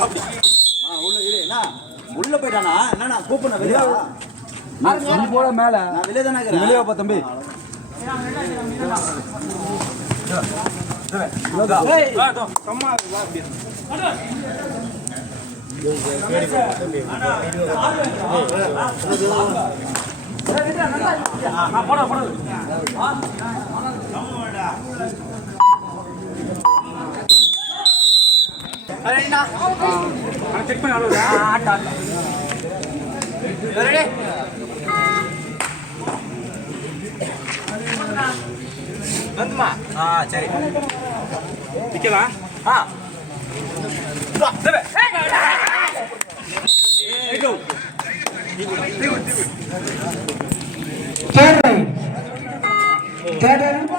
அப்புறம் உள்ள இரு என்ன? உள்ள போயிட்டானா? என்னண்ணா கூப்பிட வெளியா நீ போட மேல. நான் வெளியே தானே இருக்கிறேன். வெளியே பா தம்பி. வந்துமா? ஆ சரி. நிக்கலாம் ஆ.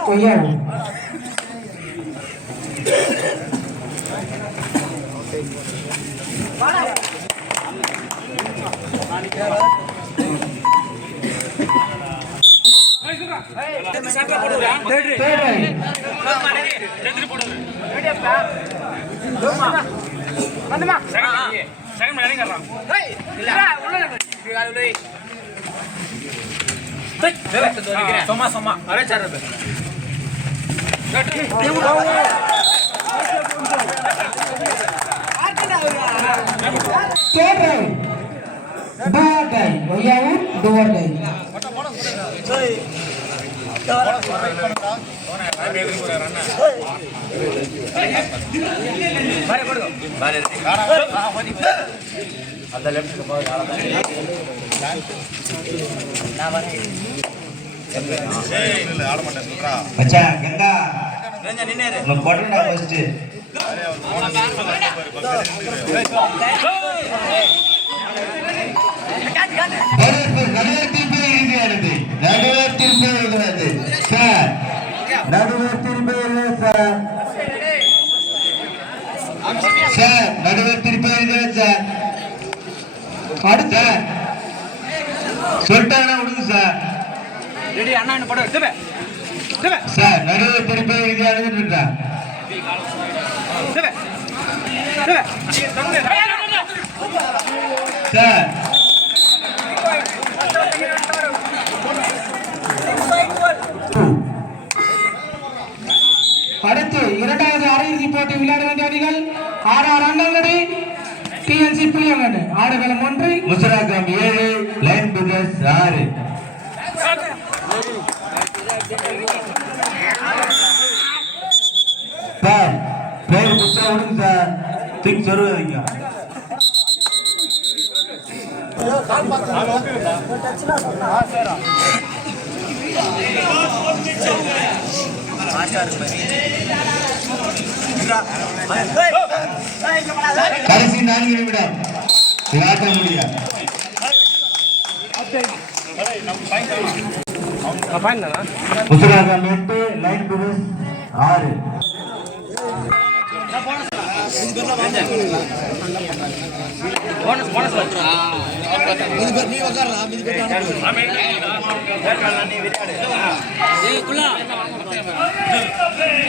கொய்யாவு சும்மா சும்மா அரே சார் தேர்வை பாட்டை கொய்யாவு துவட்டை அந்த லெஃப்ட் போய் மச்சான் கங்கா. நின்னேரு போட்டா ஃபர்ஸ்ட் நடுவர் திருப்பி இருக்கிறது சார் நடுவர் திருப்பி சார் சார் நடுவர் திருப்பி இருக்கிறது சார் அடுத்த சொல்லிட்டாங்கன்னா விடுங்க சார் ரெடி அண்ணா என்ன படம் சார் நடுவர் திருப்பி எழுதி அழுதுட்டு சார் அடுத்து இரண்டாவது அரையிறுதி போட்டி விளையாட வேண்டிய அணிகள் ஆறு ஆறு அண்ணங்கடி டிஎன்சி புளியங்கடு ஆடுகளம் ஒன்று. முசராக்கம் ஏழு லைன் பிரதர்ஸ் ஆறு. சார் பேர் புத்தா விடுங்க சார் திக் சொருவாதீங்க கடைசி நான்கு நிமிடம் விளையாட்ட முடியாது. லைன் ஆறு.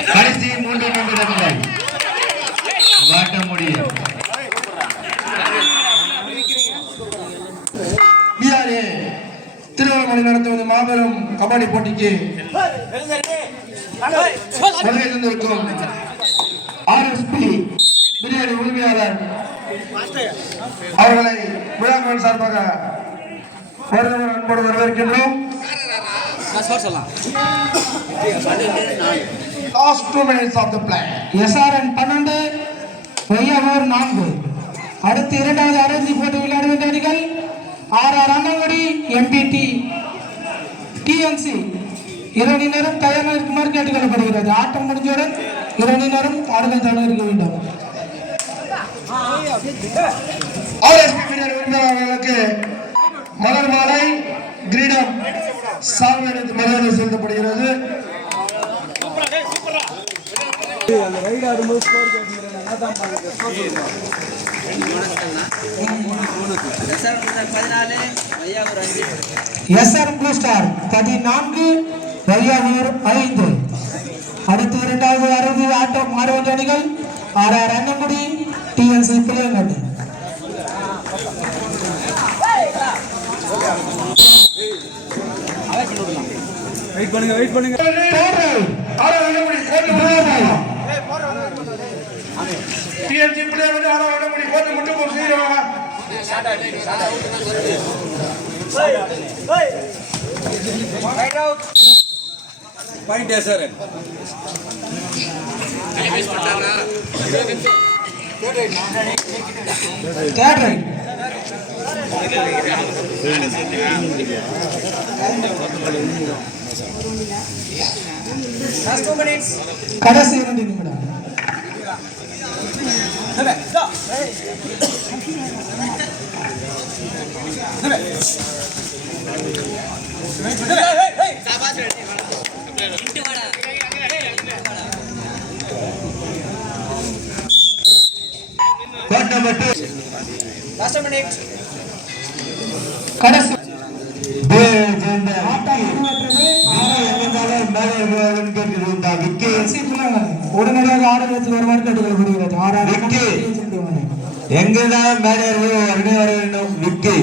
கடைசி மூன்று நிமிடங்கள். வாட்ட முடியும். திருவண்ணாமலை நடத்துவது மாபெரும் கபடி போட்டிக்கு வருகை தந்திருக்கும். பிரியாணி உரிமையாளர் அவர்களை விழாக்கள் சார்பாக வருகிறவர் அன்போடு வரவேற்கின்றோம். Last two எஸ்ஆர்என் பன்னெண்டு நான்கு. அடுத்து இரண்டாவது அரையிறுதி போட்டு விளையாட அணிகள் R R Annangudi MBT TNC இரண்டினரும் தயாராக இருக்குமாறு கேட்டுக்கொள்ளப்படுகிறது. ஆட்டம் முடிஞ்சவுடன் நேரம் ஆடுகள் தயாராக இருக்க வேண்டும். RSP பிரிவு உரிமையாளர்களுக்கு மலர் மாலை கிரீடம் சால்வை மரியாதை செலுத்தப்படுகிறது அந்த ரைடு ஆடும்போது ஸ்கோர் கேட்டுக்கிறேன் என்ன தான் பாருங்க பதினாலு ஐயா ஒரு எஸ்ஆர் ப்ளூ ஸ்டார் பதினான்கு வையாவூர் ஐந்து. அடுத்து இரண்டாவது அறுபது ஆட்டம் ஆட வேண்டிய அணிகள். ஆர் அண்ணங்குடி டிஎன்சி பிள்ளையங்காட்டு வெயிட் பண்ணுங்க வெயிட் பண்ணுங்க. டிஎன்சி பிள்ளைய வந்து ஆட வேண்ட முடி கோட்டு மட்டும் ஒரு செய்யறாங்க பாயிண்ட் சார் தேர்ட் ரைட் கடைசி இரண்டு நிமிடம் Hey! டிஎன்சி பிள்ளையங்காட்டு உடனடியாக ஆடுகளத்தில் வருமாறு கேட்டுக்கொள்ளப்படுகிறது. எங்கிருந்தாலும் மேலே உடனே வர வேண்டும் விக்கி.